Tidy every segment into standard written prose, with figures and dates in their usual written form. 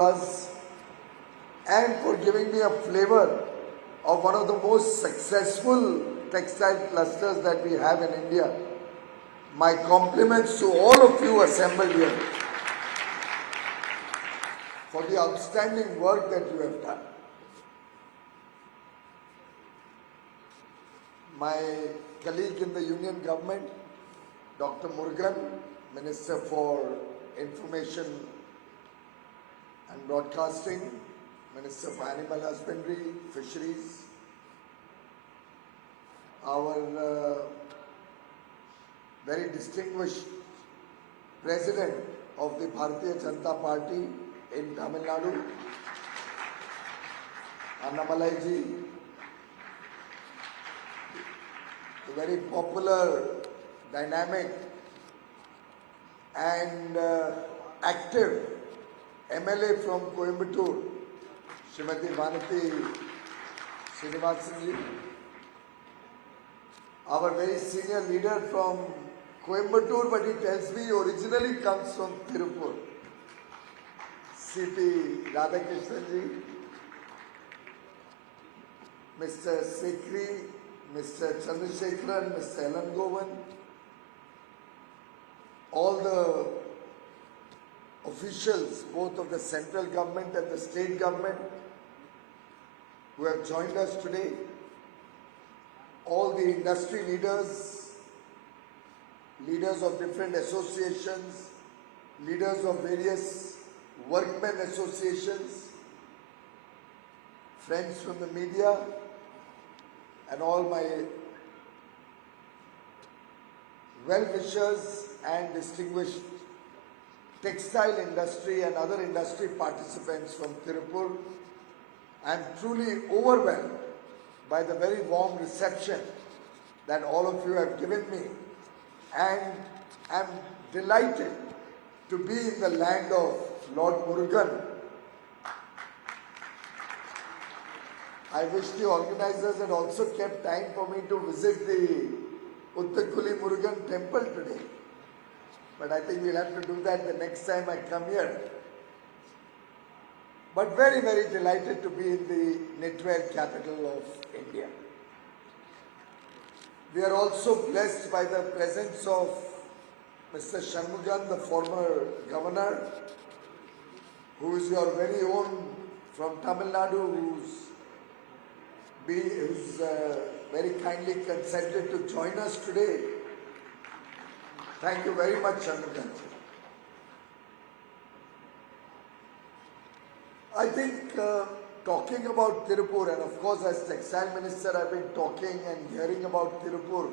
us and for giving me a flavor of one of the most successful textile clusters that we have in India. My compliments to all of you assembled here for the outstanding work that you have done. My colleague in the Union Government, Dr. Murugan, Minister for Information and Broadcasting, Minister for Animal Husbandry, Fisheries, our very distinguished President of the Bharatiya Janata Party in Tamil Nadu, Annamalai-ji, the very popular, dynamic and active MLA from Coimbatore, Srimati Vanati Srinivasan-ji, our very senior leader from Coimbatore, but he tells me he originally comes from Tirupur, C.P. Radhakrishnan-ji, Mr. Sekri, Mr. Chandrasekharan, Mr. Elangovan, all the officials, both of the central government and the state government, who have joined us today, all the industry leaders, leaders of different associations, leaders of various workmen associations, friends from the media, and all my well-wishers and distinguished textile industry and other industry participants from Tirupur. I am truly overwhelmed by the very warm reception that all of you have given me, and I am delighted to be in the land of Lord Murugan. I wish the organizers had also kept time for me to visit the Uttakuli Murugan temple today. But I think we'll have to do that the next time I come here. But very, very delighted to be in the knitwear capital of India. We are also blessed by the presence of Mr. Shanmugan, the former governor, who is your very own from Tamil Nadu, who's very kindly consented to join us today. Thank you very much, Shanmugan. I think talking about Tirupur, and of course as Textile Minister I've been talking and hearing about Tirupur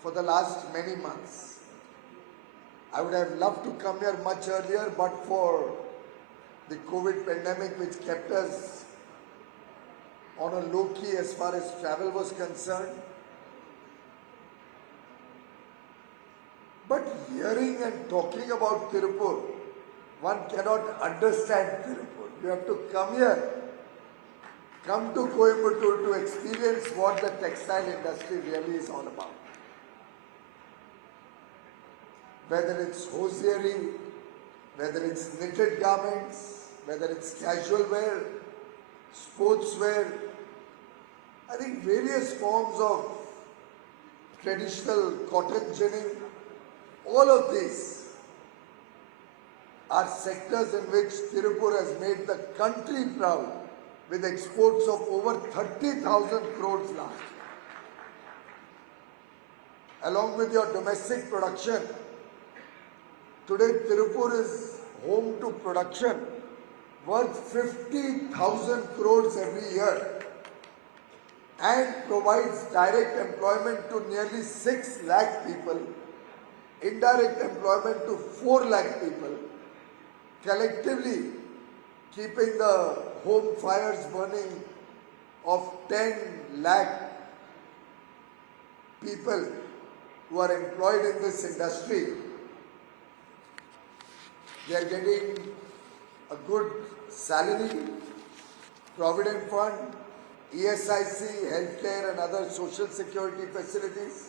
for the last many months. I would have loved to come here much earlier, but for the COVID pandemic which kept us on a low key as far as travel was concerned. But hearing and talking about Tirupur, one cannot understand Tirupur. You have to come here, come to Coimbatore to experience what the textile industry really is all about. Whether it's hosiery, whether it's knitted garments, whether it's casual wear, sportswear, I think various forms of traditional cotton ginning, all of these are sectors in which Tirupur has made the country proud with exports of over 30,000 crores last year. Along with your domestic production, today Tirupur is home to production worth 50,000 crores every year and provides direct employment to nearly 6 lakh people, indirect employment to 4 lakh people, collectively keeping the home fires burning of 10 lakh people who are employed in this industry. They are getting a good salary, provident fund, ESIC, healthcare and other social security facilities.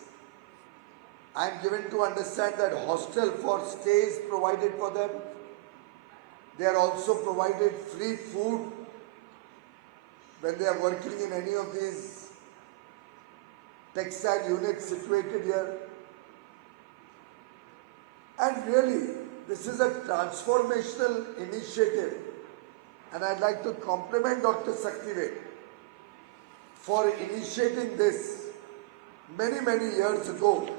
I am given to understand that hostel for stay is provided for them. They are also provided free food when they are working in any of these textile units situated here. And really, this is a transformational initiative. And I'd like to compliment Dr. Saktivel for initiating this many years ago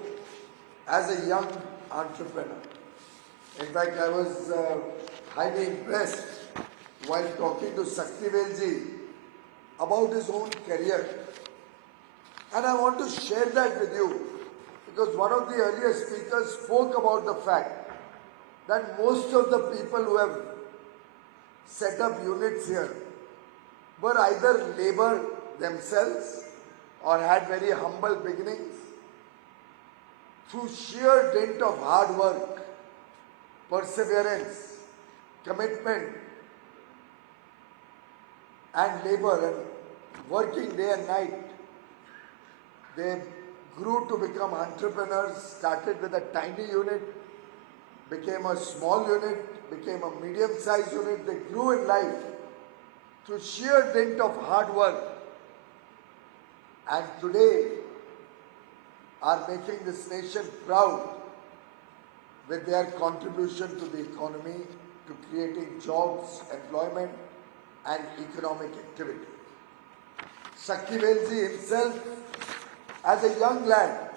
as a young entrepreneur. In fact, I was highly impressed while talking to Saktivelji about his own career. And I want to share that with you because one of the earlier speakers spoke about the fact that most of the people who have set up units here were either labor themselves or had very humble beginnings. Through sheer dint of hard work, perseverance, commitment and labor and working day and night, they grew to become entrepreneurs, started with a tiny unit, became a small unit, became a medium-sized unit. They grew in life through sheer dint of hard work. And today are making this nation proud with their contribution to the economy, to creating jobs, employment and economic activity. Saktivelji himself, as a young lad,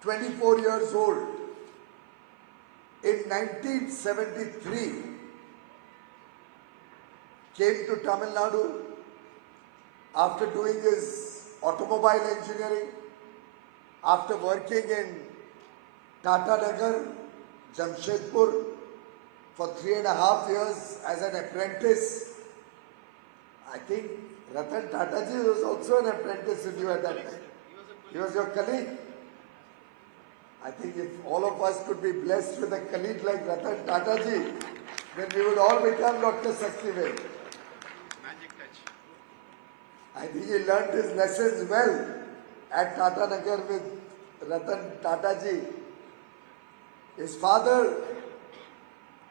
24 years old, in 1973, came to Tamil Nadu after doing his automobile engineering, after working in Tata Nagar, Jamshedpur for 3.5 years as an apprentice. I think Ratan Tataji was also an apprentice with you at that time. He was your colleague. I think if all of us could be blessed with a colleague like Ratan Tataji, then we would all become Dr. Saktivel. Magic touch. I think he learned his lessons well at Tata Nagar with Ratan Tataji. His father,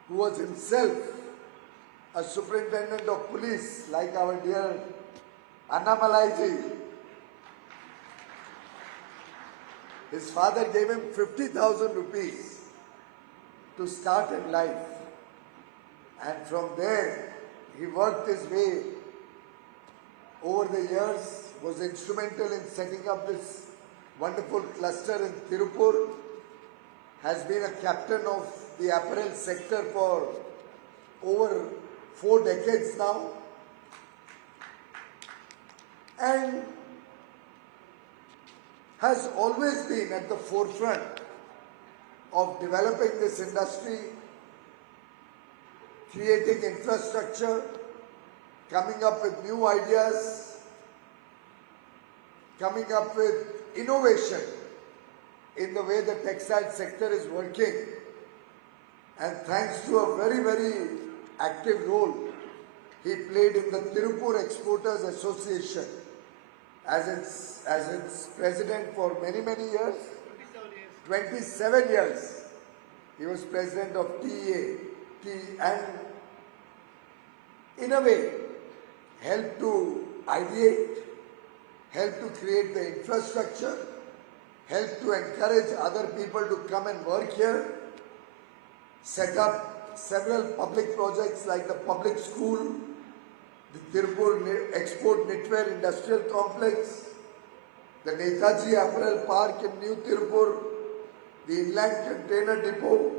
who was himself a superintendent of police, like our dear Annamalaiji, his father gave him 50,000 rupees to start in life. And from there, he worked his way over the years, was instrumental in setting up this wonderful cluster in Tirupur, has been a captain of the apparel sector for over 4 decades now. And has always been at the forefront of developing this industry, creating infrastructure, coming up with new ideas, coming up with innovation in the way the textile sector is working. And thanks to a very active role he played in the Tirupur Exporters Association as its president for many years. 27 years. He was president of TEA and in a way helped to ideate, helped to create the infrastructure, helped to encourage other people to come and work here, set up several public projects like the public school, the Tirupur Export Knitwear Industrial Complex, the Netaji Apparel Park in New Tirupur, the Inland Container Depot,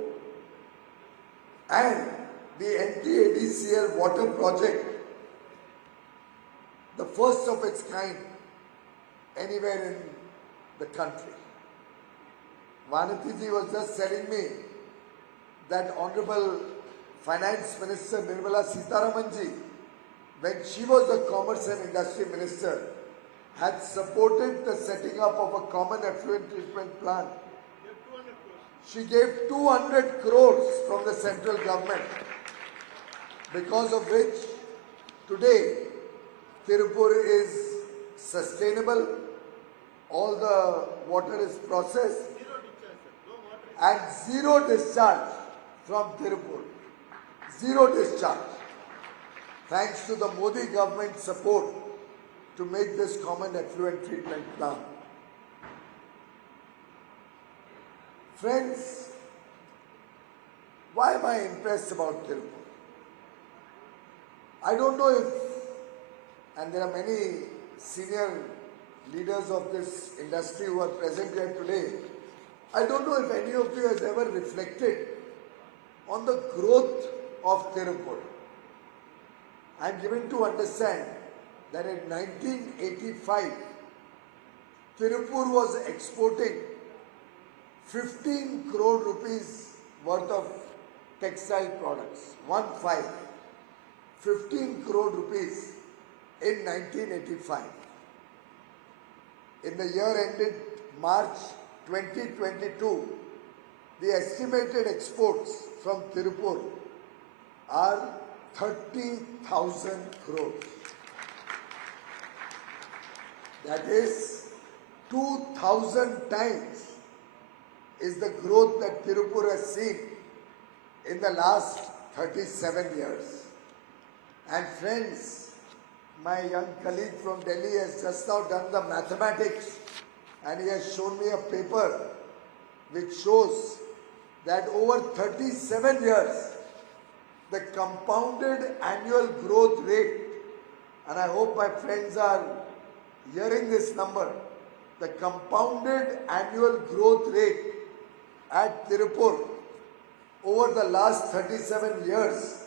and the NTADCL water project, the first of its kind anywhere in the country. Vanatiji was just telling me that Honorable Finance Minister Nirmala Sitharamanji, when she was the Commerce and Industry Minister, had supported the setting up of a common effluent treatment plant. She gave 200 crores from the central government, because of which today Tirupur is sustainable, all the water is processed and zero discharge from Tirupur. zero discharge. Thanks to the Modi government support to make this common effluent treatment plant. Friends, why am I impressed about Tirupur? I don't know if, and there are many senior leaders of this industry who are present here today, I don't know if any of you has ever reflected on the growth of Tirupur. I am given to understand that in 1985, Tirupur was exporting 15 crore rupees worth of textile products. 15 crore rupees in 1985. In the year ended March 2022, the estimated exports from Tirupur are 30,000 crores. That is 2,000 times is the growth that Tirupur has seen in the last 37 years. And friends, my young colleague from Delhi has just now done the mathematics and he has shown me a paper which shows that over 37 years, the compounded annual growth rate, and I hope my friends are hearing this number, the compounded annual growth rate at Tirupur over the last 37 years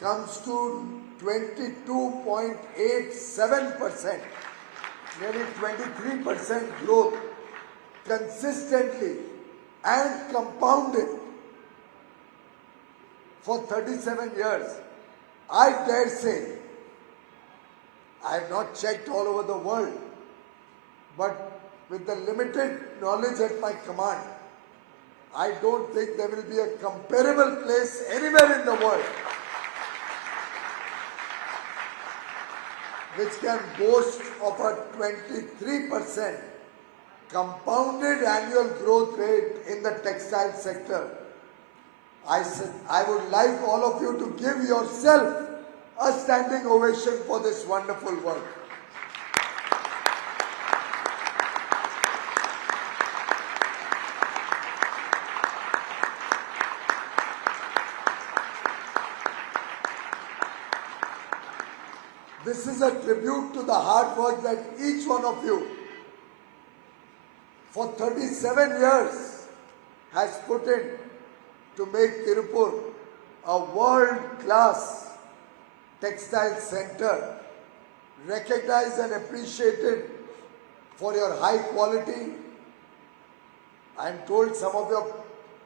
comes to 22.87%, nearly 23% growth consistently and compounded for 37 years. I dare say, I have not checked all over the world, but with the limited knowledge at my command, I don't think there will be a comparable place anywhere in the world which can boast of a 23% compounded annual growth rate in the textile sector. I would like all of you to give yourself a standing ovation for this wonderful work. This is a tribute to the hard work that each one of you for 37 years has put in to make Tirupur a world-class textile center, recognized and appreciated for your high quality. I am told some of your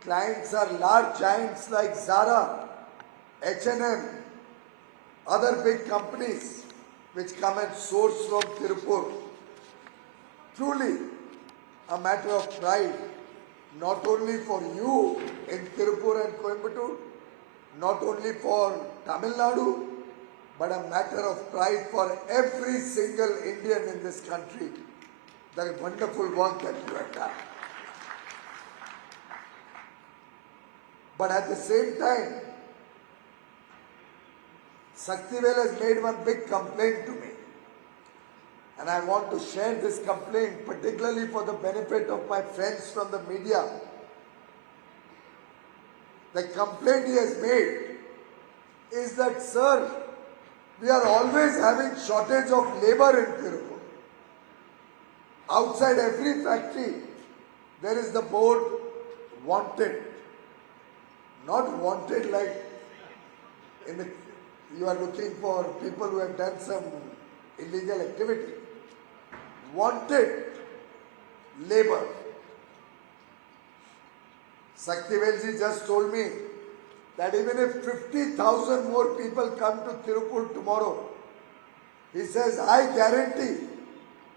clients are large giants like Zara, H&M, other big companies which come and source from Tirupur. Truly a matter of pride, not only for you in Tirupur and Coimbatore, not only for Tamil Nadu, but a matter of pride for every single Indian in this country, the wonderful work that you have done. But at the same time, Saktivel has made one big complaint to me. And I want to share this complaint particularly for the benefit of my friends from the media. The complaint he has made is that, sir, we are always having shortage of labor in Tirupur. Outside every factory, there is the board wanted. Not wanted like you are looking for people who have done some illegal activity. Wanted labor. Saktivelji just told me that even if 50,000 more people come to Tirupur tomorrow, he says, I guarantee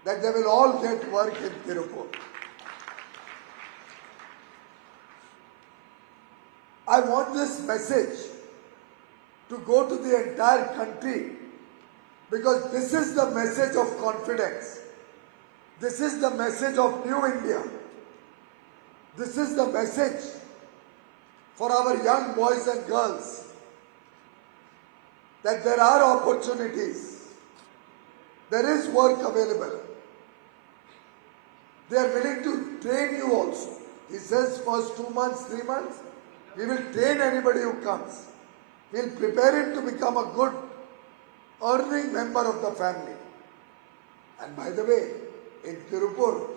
that they will all get work in Tirupur. I want this message to go to the entire country because this is the message of confidence. This is the message of New India. This is the message for our young boys and girls that there are opportunities. There is work available. They are willing to train you also. He says first 2 months, 3 months, we will train anybody who comes. We will prepare him to become a good earning member of the family. And by the way, in Tirupur,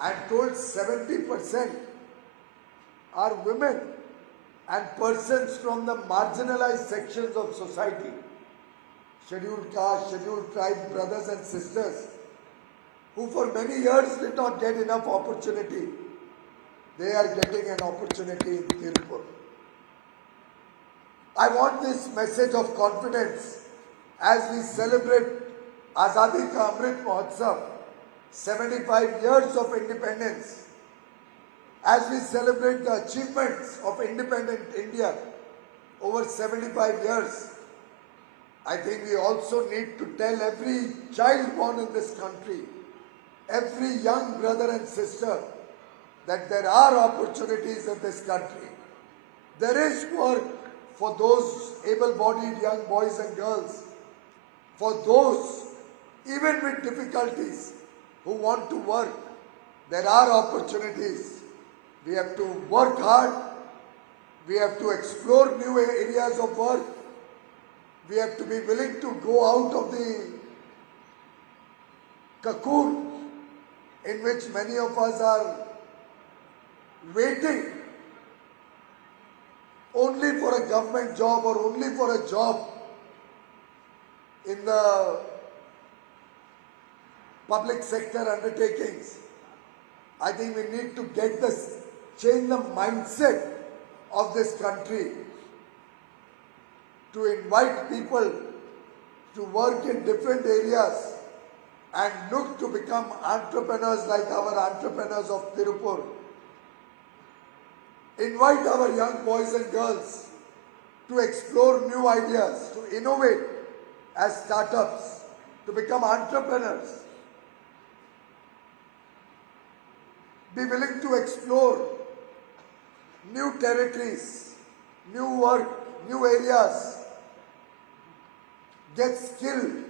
I am told 70% are women and persons from the marginalized sections of society. Scheduled caste, scheduled tribe brothers and sisters who for many years did not get enough opportunity. They are getting an opportunity in Tirupur. I want this message of confidence as we celebrate Azadi Ka Amrit Mahotsav, 75 years of independence, as we celebrate the achievements of independent India over 75 years. I think we also need to tell every child born in this country, every young brother and sister, that there are opportunities in this country. There is work for those able-bodied young boys and girls, for those even with difficulties who want to work. There are opportunities. We have to work hard. We have to explore new areas of work. We have to be willing to go out of the cocoon in which many of us are waiting only for a government job or only for a job in the public sector undertakings. I think we need to change the mindset of this country to invite people to work in different areas and look to become entrepreneurs like our entrepreneurs of Tirupur. Invite our young boys and girls to explore new ideas, to innovate as startups, to become entrepreneurs. Be willing to explore new territories, new work, new areas. Get skilled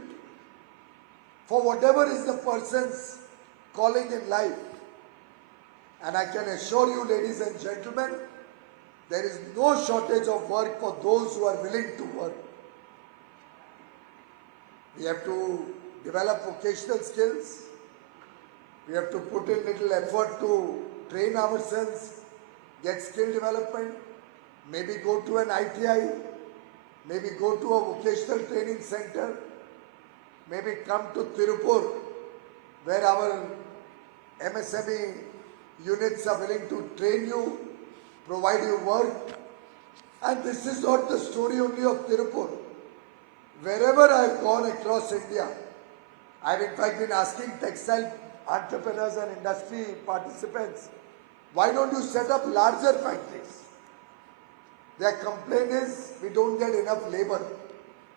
for whatever is the person's calling in life. And I can assure you, ladies and gentlemen, there is no shortage of work for those who are willing to work. We have to develop vocational skills. We have to put in little effort to train ourselves, get skill development, maybe go to an ITI, maybe go to a vocational training center, maybe come to Tirupur where our MSME units are willing to train you, provide you work. And this is not the story only of Tirupur. Wherever I have gone across India, I have in fact been asking textile entrepreneurs and industry participants, why don't you set up larger factories? Their complaint is we don't get enough labor.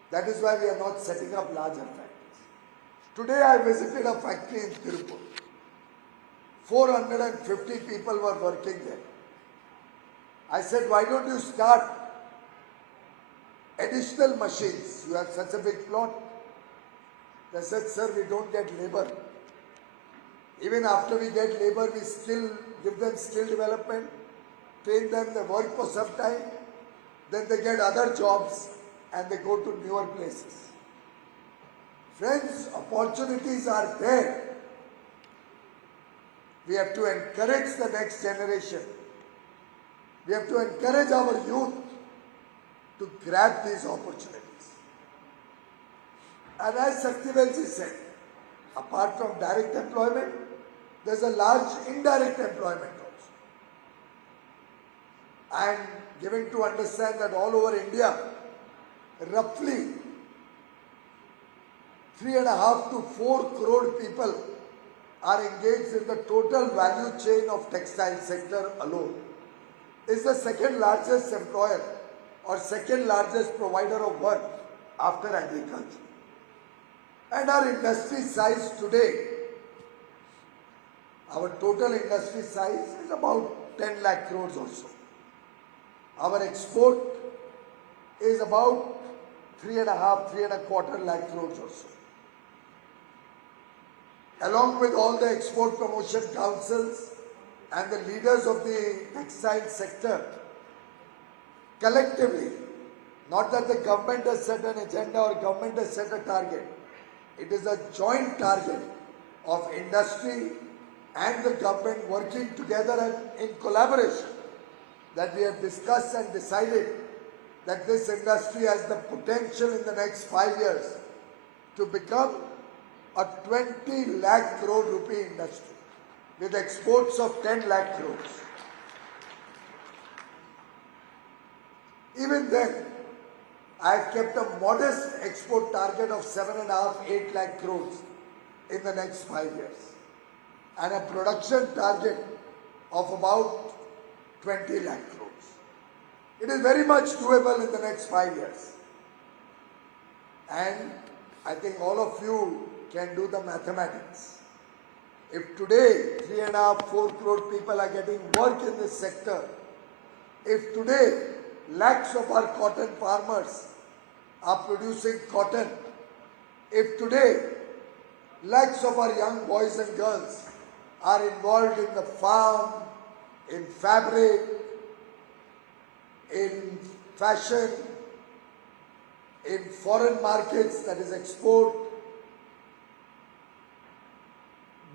That is why we are not setting up larger factories. Today I visited a factory in Tirupur. 450 people were working there. I said, why don't you start additional machines? You have such a big plot. They said, sir, we don't get labor. Even after we get labor, we still give them skill development, train them, they work for some time, then they get other jobs and they go to newer places. Friends, opportunities are there. We have to encourage the next generation. We have to encourage our youth to grab these opportunities. And as Saktivelji said, apart from direct employment, there is a large indirect employment also. I am given to understand that all over India, roughly 3.5 to 4 crore people are engaged in the total value chain of textile sector alone. Is the second largest employer or second largest provider of work after agriculture. And our industry size today, our total industry size is about 10 lakh crores or so. Our export is about 3.5 lakh crores or so. Along with all the export promotion councils and the leaders of the textile sector, collectively, not that the government has set an agenda or government has set a target, it is a joint target of industry and the government working together and in collaboration that we have discussed and decided that this industry has the potential in the next 5 years to become a 20 lakh crore rupee industry with exports of 10 lakh crores. Even then, I have kept a modest export target of 7.5-8 lakh crores in the next 5 years and a production target of about 20 lakh crores. It is very much doable in the next 5 years. And I think all of you can do the mathematics. If today 3.5-4 crore people are getting work in this sector, if today lakhs of our cotton farmers are producing cotton, if today lakhs of our young boys and girls are involved in the farm, in fabric, in fashion, in foreign markets, that is export,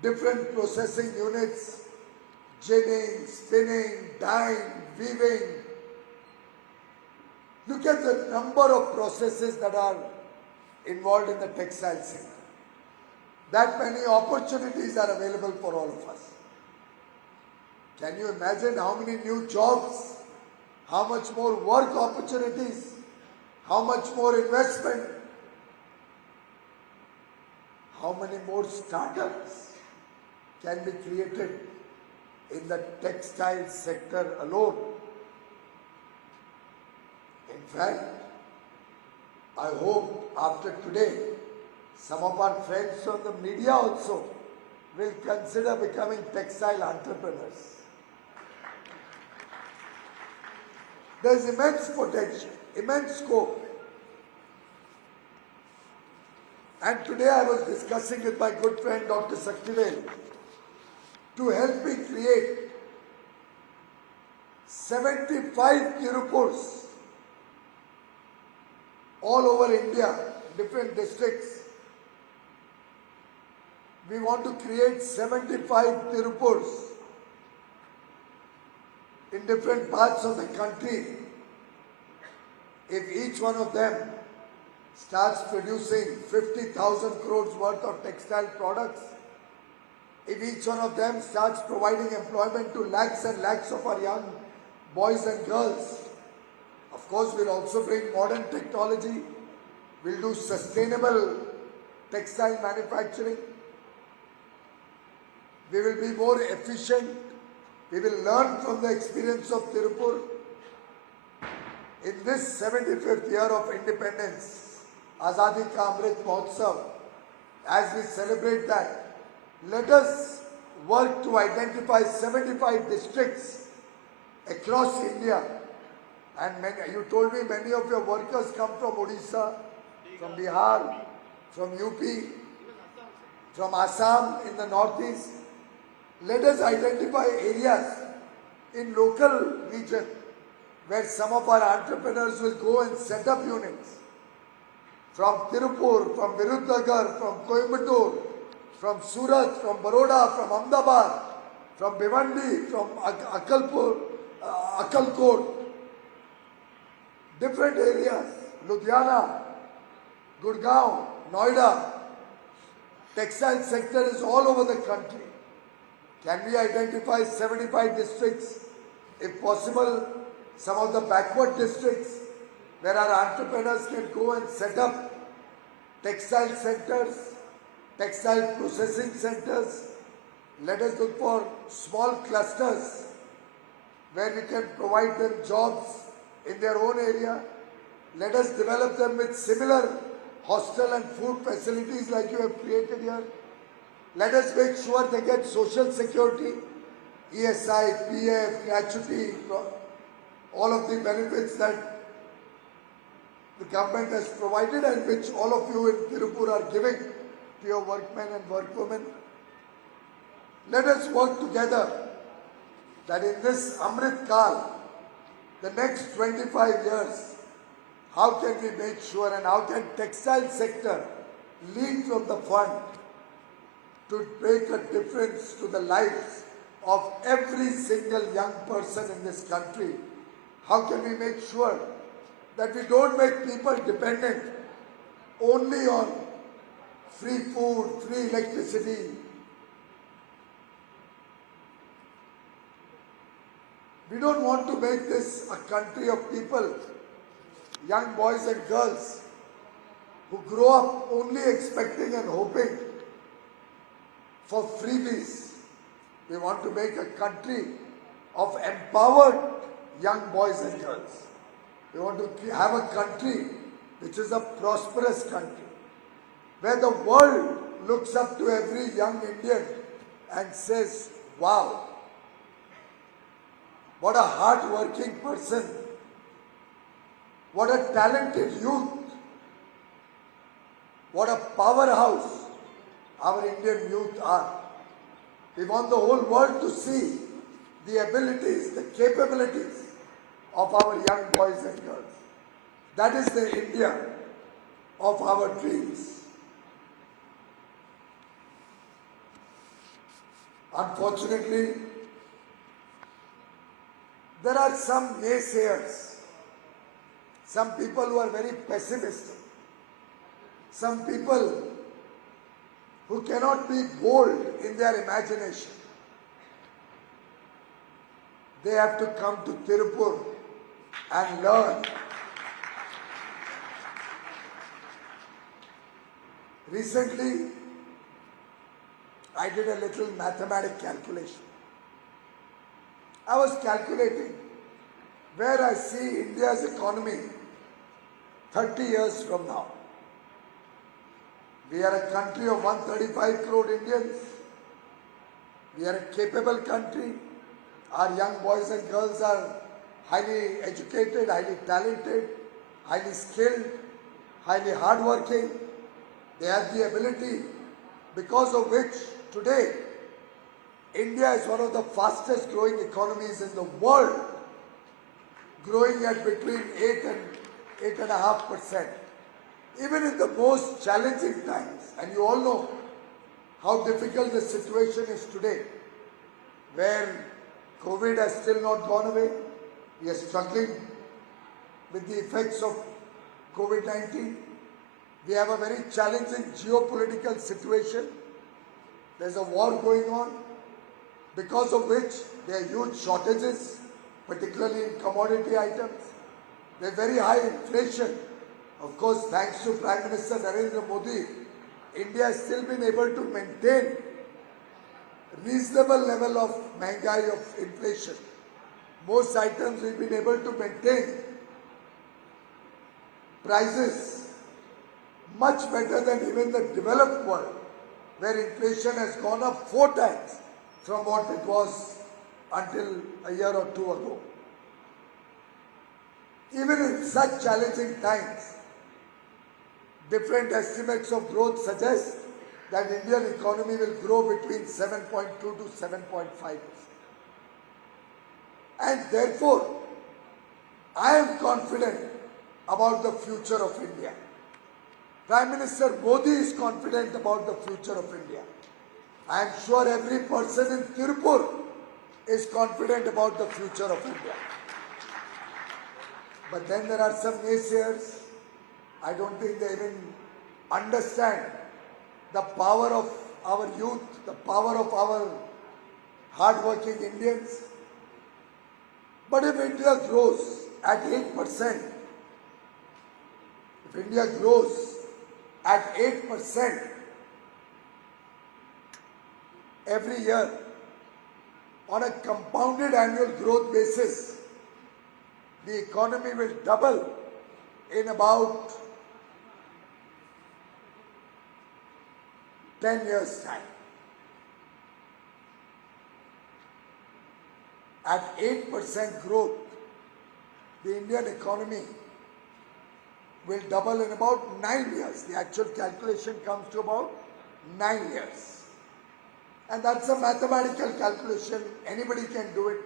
different processing units, ginning, spinning, dyeing, weaving. Look at the number of processes that are involved in the textile sector. That many opportunities are available for all of us. Can you imagine how many new jobs, how much more work opportunities, how much more investment, how many more startups can be created in the textile sector alone? In fact, I hope after today, some of our friends from the media also will consider becoming textile entrepreneurs. There is immense potential, immense scope. And today I was discussing with my good friend Dr. Saktivel to help me create 75 Tirupurs all over India, different districts. We want to create 75 Tirupurs in different parts of the country. If each one of them starts producing 50,000 crores worth of textile products, if each one of them starts providing employment to lakhs and lakhs of our young boys and girls, of course we'll also bring modern technology, we'll do sustainable textile manufacturing, we will be more efficient, we will learn from the experience of Tirupur. In this 75th year of independence, Azadi Ka Amrit Mahotsav, as we celebrate that, let us work to identify 75 districts across India. And you told me many of your workers come from Odisha, from Bihar, from UP, from Assam in the northeast. Let us identify areas in local region where some of our entrepreneurs will go and set up units. From Tirupur, from Virudhunagar, from Coimbatore, from Surat, from Baroda, from Ahmedabad, from Bhiwandi, from Akalkot, different areas, Ludhiana, Gurgaon, Noida. Textile sector is all over the country. Can we identify 75 districts, if possible, some of the backward districts where our entrepreneurs can go and set up textile centers, textile processing centers? Let us look for small clusters where we can provide them jobs in their own area. Let us develop them with similar hostel and food facilities like you have created here. Let us make sure they get social security, ESI, PF, gratuity, all of the benefits that the government has provided and which all of you in Tirupur are giving to your workmen and workwomen. Let us work together that in this Amrit Kal, the next 25 years, how can we make sure and how can textile sector lead from the front to make a difference to the lives of every single young person in this country? How can we make sure that we don't make people dependent only on free food, free electricity? We don't want to make this a country of people, young boys and girls, who grow up only expecting and hoping for freebies. We want to make a country of empowered young boys and girls. We want to have a country which is a prosperous country, where the world looks up to every young Indian and says, wow, what a hard-working person, what a talented youth, what a powerhouse our Indian youth are. We want the whole world to see the abilities, the capabilities of our young boys and girls. That is the India of our dreams. Unfortunately, there are some naysayers, some people who are very pessimistic, some people who cannot be bold in their imagination. They have to come to Tirupur and learn. Recently, I did a little mathematic calculation. I was calculating where I see India's economy 30 years from now. We are a country of 135 crore Indians. We are a capable country. Our young boys and girls are highly educated, highly talented, highly skilled, highly hardworking. They have the ability, because of which today India is one of the fastest growing economies in the world, growing at between 8 and 8.5%. Even in the most challenging times, and you all know how difficult the situation is today, where COVID has still not gone away. We are struggling with the effects of COVID-19. We have a very challenging geopolitical situation. There's a war going on, because of which there are huge shortages, particularly in commodity items. There's very high inflation. Of course, thanks to Prime Minister Narendra Modi, India has still been able to maintain reasonable level of महंगाई, of inflation. Most items we've been able to maintain prices much better than even the developed world, where inflation has gone up 4 times from what it was until a year or two ago. Even in such challenging times, different estimates of growth suggest that Indian economy will grow between 7.2 to 7.5%. And therefore, I am confident about the future of India. Prime Minister Modi is confident about the future of India. I am sure every person in Tirupur is confident about the future of India. But then there are some naysayers. I don't think they even understand the power of our youth, the power of our hard-working Indians. But if India grows at 8%, if India grows at 8% every year on a compounded annual growth basis, the economy will double in about 10 years' time. At 8% growth, the Indian economy will double in about 9 years. The actual calculation comes to about 9 years. And that's a mathematical calculation. Anybody can do it.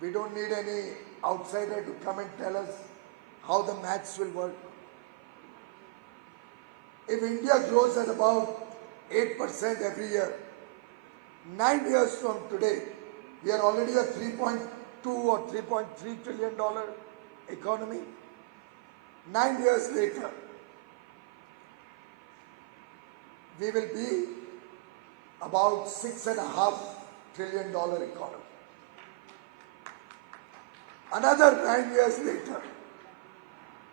We don't need any outsider to come and tell us how the maths will work. If India grows at about 8% every year, 9 years from today, we are already a $3.2 or $3.3 trillion economy. 9 years later, we will be about $6.5 trillion economy. Another 9 years later,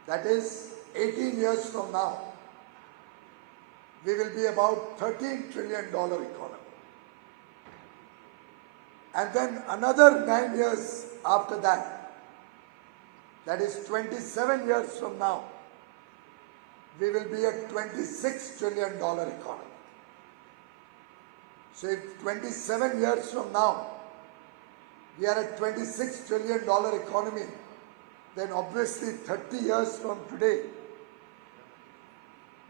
that is 18 years from now, we will be about $13 trillion economy. And then another 9 years after that, that is 27 years from now, we will be a $26 trillion economy. So if 27 years from now, we are a $26 trillion economy, then obviously 30 years from today,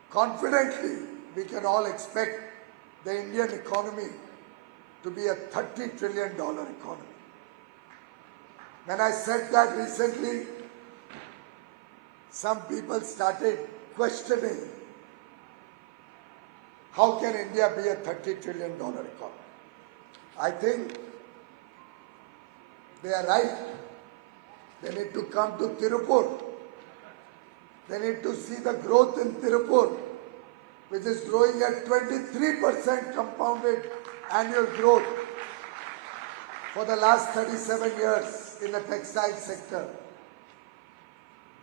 confidently, we can all expect the Indian economy to be a $30 trillion economy. When I said that recently, some people started questioning how can India be a $30 trillion economy. I think they are right. They need to come to Tirupur. They need to see the growth in Tirupur, which is growing at 23% compounded annual growth for the last 37 years in the textile sector.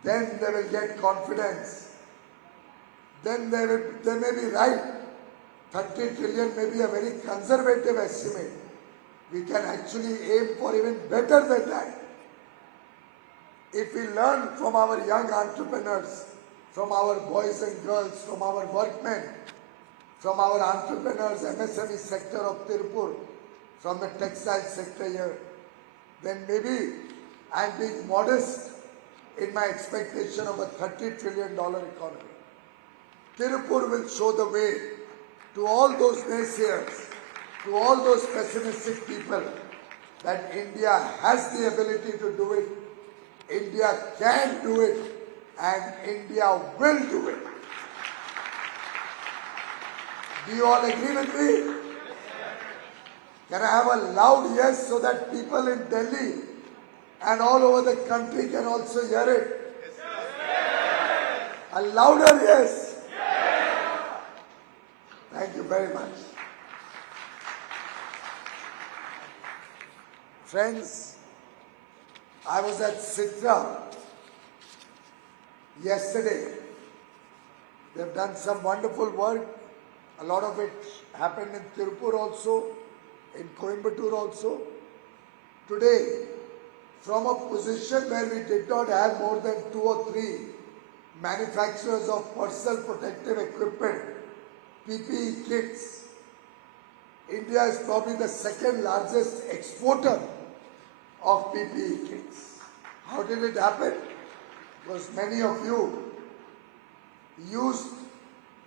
Then they will get confidence. Then they may be right. 30 trillion may be a very conservative estimate. We can actually aim for even better than that. If we learn from our young entrepreneurs, from our boys and girls, from our workmen, from our entrepreneurs, MSME sector of Tirupur, from the textile sector here, then maybe I'm being modest in my expectation of a $30 trillion economy. Tirupur will show the way to all those naysayers, to all those pessimistic people, that India has the ability to do it, India can do it, and India will do it. Do you all agree with me? Can I have a loud yes so that people in Delhi and all over the country can also hear it? Yes. A louder yes. Yes. Thank you very much. Friends, I was at Sitra yesterday. They've done some wonderful work. A lot of it happened in Tirupur also, in Coimbatore also. Today, from a position where we did not have more than 2 or 3 manufacturers of personal protective equipment, PPE kits, India is probably the second largest exporter of PPE kits. How did it happen? Because many of you used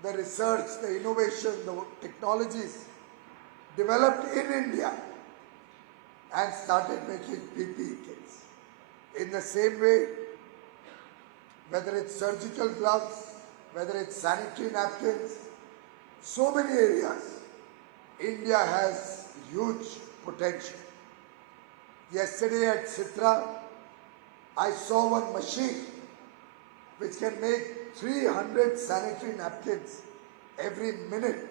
the research, the innovation, the technologies developed in India and started making PPE kits. In the same way, whether it's surgical gloves, whether it's sanitary napkins, so many areas, India has huge potential. Yesterday at Sitra, I saw one machine which can make 300 sanitary napkins every minute.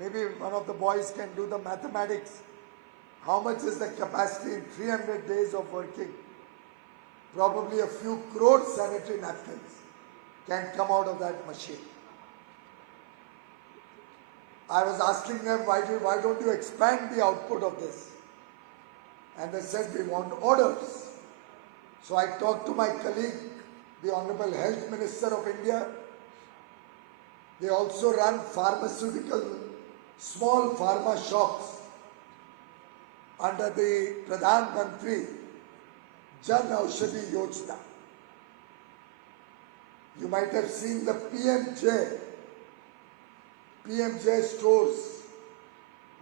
Maybe one of the boys can do the mathematics. How much is the capacity in 300 days of working? Probably a few crore sanitary napkins can come out of that machine. I was asking them, why don't you expand the output of this? And they said, we want orders. So I talked to my colleague, the Honorable Health Minister of India. They also run pharmaceutical, small pharma shops under the Pradhan Mantri Jan Aushadhi Yojana. You might have seen the PMJ stores,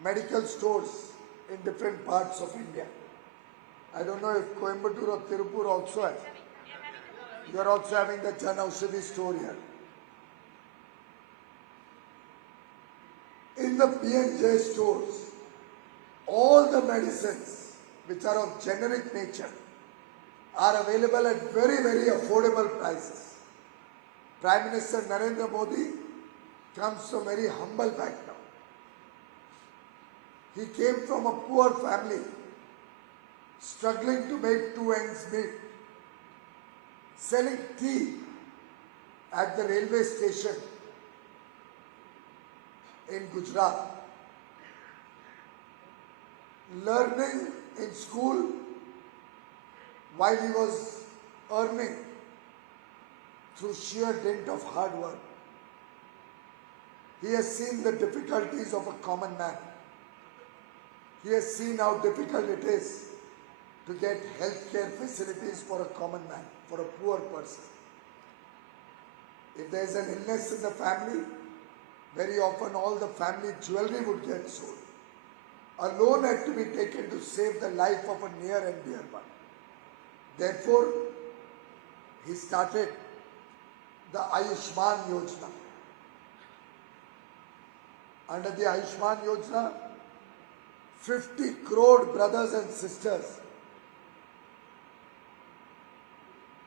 medical stores in different parts of India. I don't know if Coimbatore or Tirupur also has. You are also having the Jan Aushadhi store here. In the PMJ stores, all the medicines which are of generic nature are available at very, very affordable prices. Prime Minister Narendra Modi comes from a very humble background. He came from a poor family, struggling to make two ends meet, selling tea at the railway station in Gujarat, learning in school while he was earning through sheer dint of hard work. He has seen the difficulties of a common man. He has seen how difficult it is to get healthcare facilities for a common man, for a poor person. If there is an illness in the family, very often all the family jewelry would get sold. A loan had to be taken to save the life of a near and dear one. Therefore, he started the Ayushman Yojana. Under the Ayushman Yojana, 50 crore brothers and sisters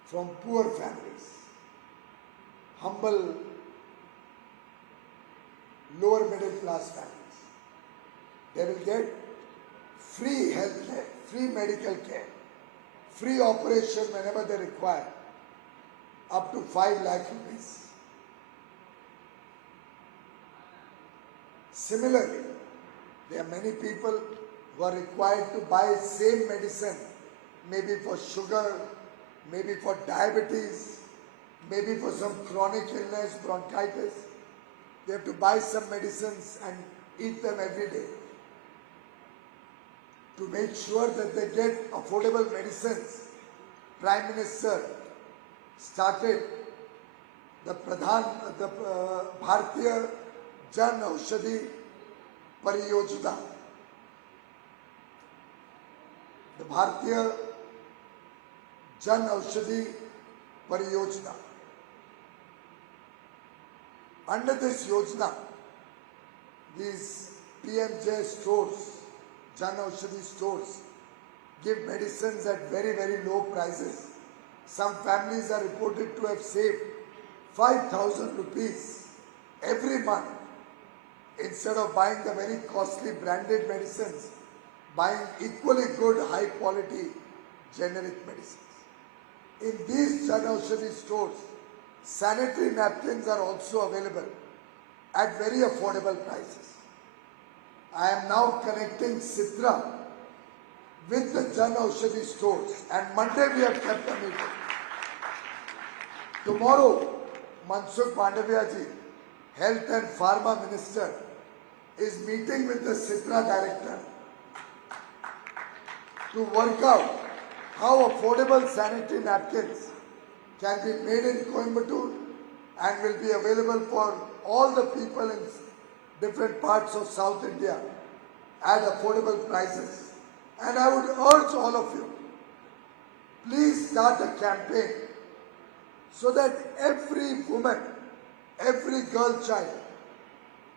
from poor families, humble, lower middle class families, they will get free health care, free medical care, free operation whenever they require, up to 5 lakh rupees. Similarly, there are many people who are required to buy same medicine, maybe for sugar, maybe for diabetes, maybe for some chronic illness, bronchitis. They have to buy some medicines and eat them every day. To make sure that they get affordable medicines, Prime Minister started the Bharatiya Jan Aushadhi Pariyojana. The Bharatiya Jan Aushadhi Pariyojana. Under this Yojana, these PMJ stores, Jan Aushadhi stores, give medicines at very, very low prices. Some families are reported to have saved 5,000 rupees every month instead of buying the very costly branded medicines, buying equally good high quality generic medicines. In these Jan Aushadhi stores, sanitary napkins are also available at very affordable prices. I am now connecting Sitra with the Jan Aushadhi stores, and Monday we have kept a meeting. Tomorrow, Mansukh Mandaviya ji, Health and Pharma Minister, is meeting with the Sitra director to work out how affordable sanitary napkins can be made in Coimbatore and will be available for all the people in different parts of South India at affordable prices. And I would urge all of you, please start a campaign so that every woman, every girl child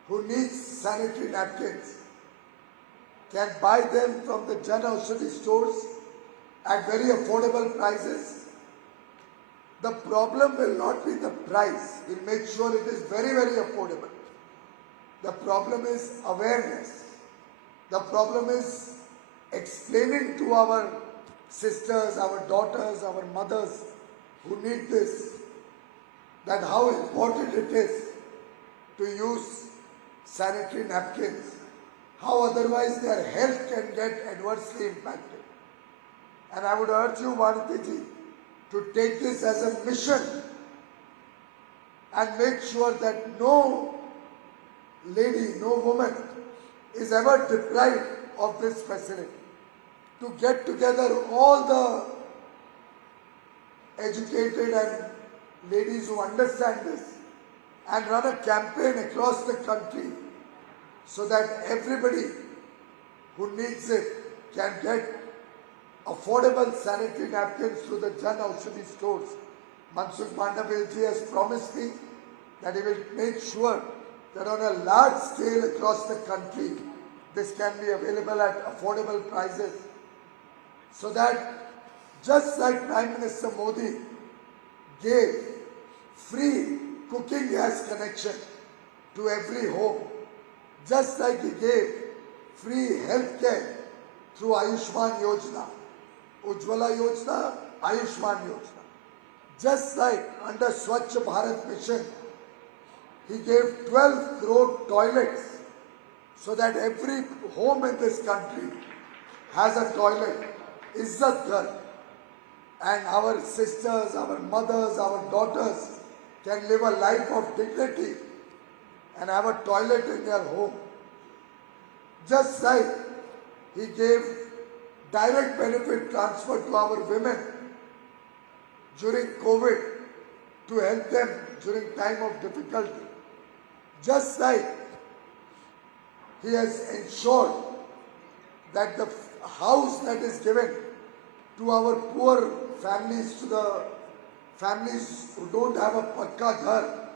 who needs sanitary napkins can buy them from the Jan Aushadhi stores at very affordable prices. The problem will not be the price. We'll make sure it is very, very affordable. The problem is awareness. The problem is explaining to our sisters, our daughters, our mothers who need this, that how important it is to use sanitary napkins, how otherwise their health can get adversely impacted. And I would urge you, Bharati ji, to take this as a mission and make sure that no lady, no woman is ever deprived of this facility. To get together all the educated and ladies who understand this and run a campaign across the country so that everybody who needs it can get affordable sanitary napkins through the Jan Aushadhi stores. Mansukh Mandavilji has promised me that he will make sure that on a large scale across the country, this can be available at affordable prices, so that just like Prime Minister Modi gave free cooking gas connection to every home, just like he gave free health care through Ayushman Yojana, Ujjwala Yojana, Ayushman Yojana. Just like under Swachh Bharat Mission, he gave 12 crore toilets so that every home in this country has a toilet, Izzat Ghar. And our sisters, our mothers, our daughters can live a life of dignity and have a toilet in their home. Just like he gave direct benefit transfer to our women during COVID to help them during time of difficulty. Just like he has ensured that the house that is given to our poor families, to the families who don't have a pakka ghar,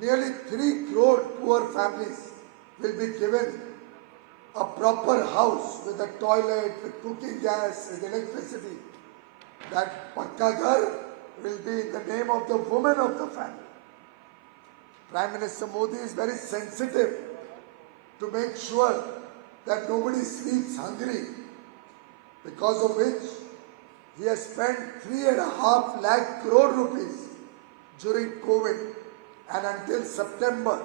nearly 3 crore poor families will be given a proper house with a toilet, with cooking gas, with electricity. That pakka ghar will be in the name of the woman of the family. Prime Minister Modi is very sensitive to make sure that nobody sleeps hungry, because of which he has spent 3.5 lakh crore rupees during COVID, and until September,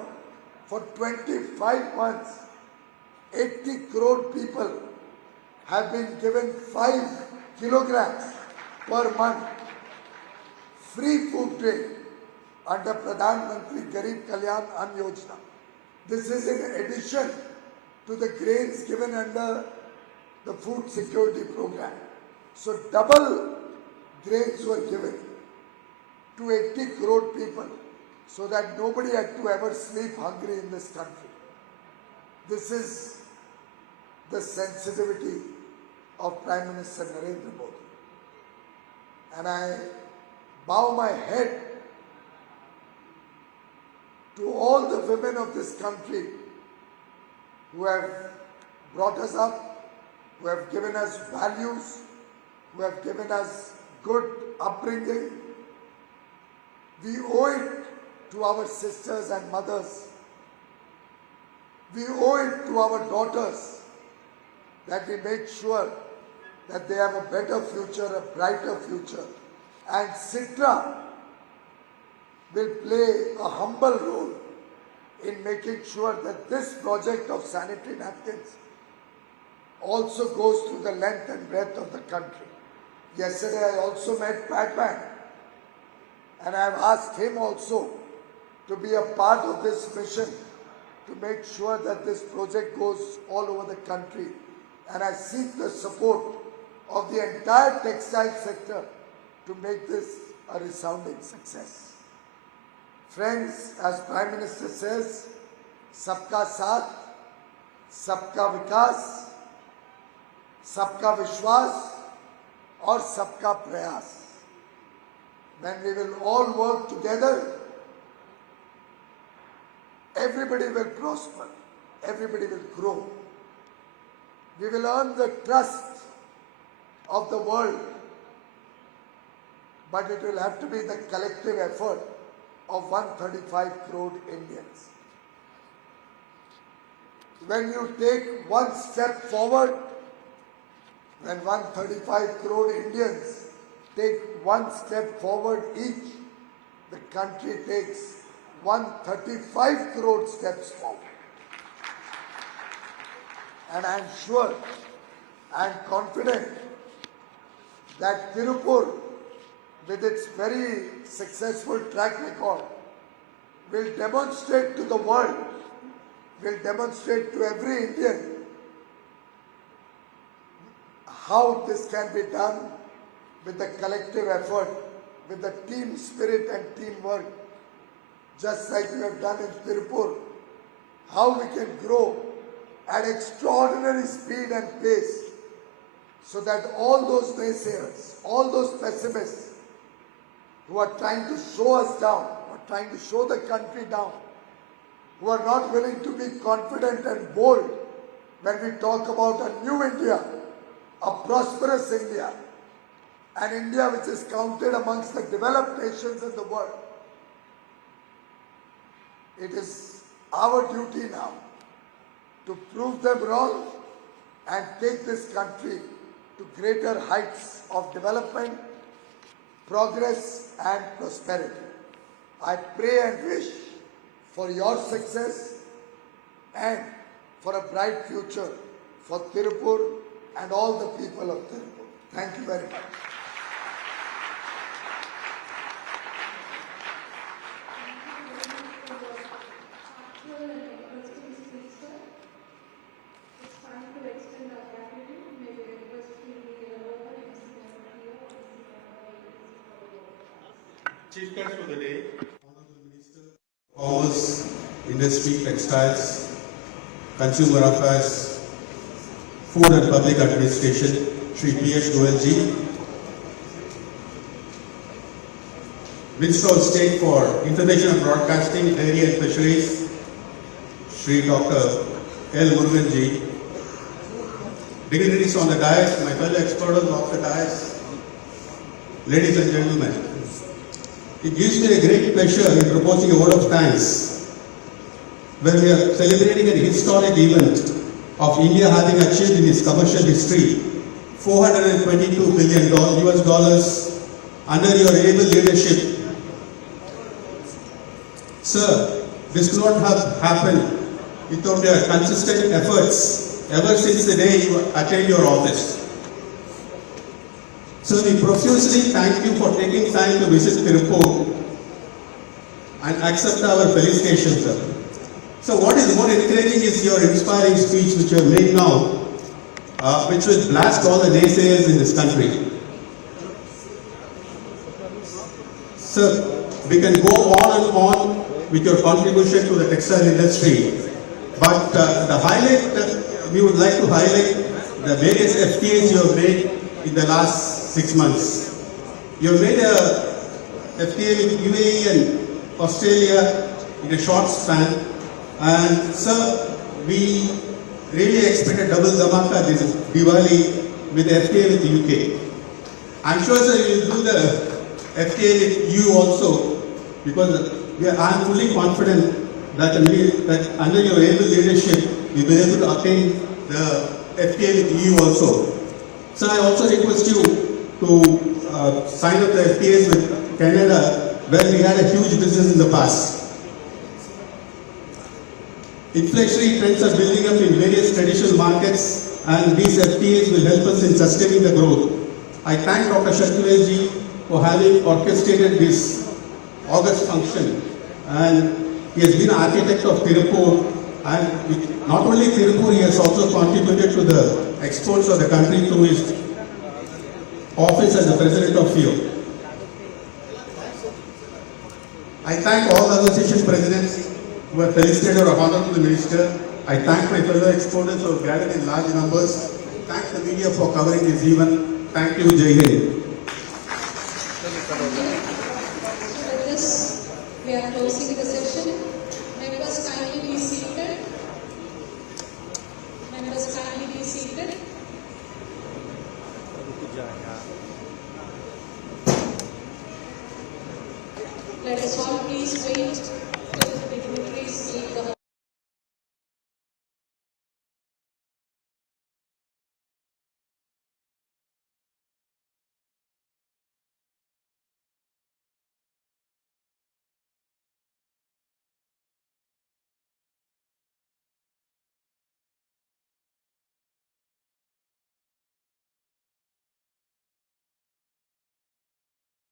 for 25 months, 80 crore people have been given 5 kilograms per month free food grain under Pradhan Mantri Garib Kalyan Ann Yojana. This is in addition to the grains given under the food security program. So double grains were given to 80 crore people so that nobody had to ever sleep hungry in this country. This is the sensitivity of Prime Minister Narendra Modi. And I bow my head to all the women of this country who have brought us up, who have given us values, who have given us good upbringing. We owe it to our sisters and mothers. We owe it to our daughters that we make sure that they have a better future, a brighter future. And Citra will play a humble role in making sure that this project of sanitary napkins also goes through the length and breadth of the country. Yesterday I also met Padman, and I have asked him also to be a part of this mission to make sure that this project goes all over the country. And I seek the support of the entire textile sector to make this a resounding success. Friends, as Prime Minister says, Sabka Saath, Sabka Vikas, Sabka Vishwas, or Sabka Prayas. When we will all work together, everybody will prosper, everybody will grow. We will earn the trust of the world, but it will have to be the collective effort of 135 crore Indians. When you take one step forward, when 135 crore Indians take one step forward each, the country takes 135 crore steps forward. And I am sure, I am confident that Tirupur, with its very successful track record, will demonstrate to the world, will demonstrate to every Indian how this can be done with the collective effort with the team spirit and teamwork, just like we have done in Tirupur, how we can grow at extraordinary speed and pace so that all those naysayers, all those pessimists who are trying to show us down, who are trying to show the country down, who are not willing to be confident and bold when we talk about a new India, a prosperous India, an India which is counted amongst the developed nations in the world. It is our duty now to prove them wrong and take this country to greater heights of development, progress and prosperity. I pray and wish for your success and for a bright future for Tirupur and all the people of Tirupur. Thank you very much. Chief guest for the day, Honorable Minister of Commerce, Industry, Textiles, Consumer Affairs, Food and Public Administration, Shri Piyush Goyal ji, Minister of State for Information and Broadcasting, Dairy and Fisheries, Shri Dr. L. Murugan ji, dignitaries on the dais, my fellow experts off the dais, ladies and gentlemen. It gives me a great pleasure in proposing a vote of thanks when we are celebrating an historic event of India having achieved in its commercial history $422 billion US dollars under your able leadership. Sir, this could not have happened without your consistent efforts ever since the day you attained your office. So we profusely thank you for taking time to visit Tirupur and accept our felicitation, sir. So what is more encouraging is your inspiring speech which you have made now, which will blast all the naysayers in this country. Sir, we can go on and on with your contribution to the textile industry, but the highlight, we would like to highlight the various FTAs you have made in the last 6 months. You have made a FTA with UAE and Australia in a short span, and sir, we really expect a double dhamaka this Diwali with the FTA with the UK. I'm sure, sir, you will do the FTA with you also, because I am fully confident that under your able leadership, we will be able to attain the FTA with EU also. So I also request you to sign up the FTAs with Canada, where we had a huge business in the past. Inflationary trends are building up in various traditional markets, and these FTAs will help us in sustaining the growth. I thank Dr. Shaktivel ji for having orchestrated this August function, and he has been an architect of Tirupur, and not only Tirupur, he has also contributed to the exports of the country through his office as the president of FIO. I thank all the association presidents who have felicitated our honorable minister. I thank my fellow exporters who have gathered in large numbers. Thank the media for covering this event. Thank you, Jai Hind. With this, we are closing the session. Members kindly be seated. Members kindly be seated. Let us all please wait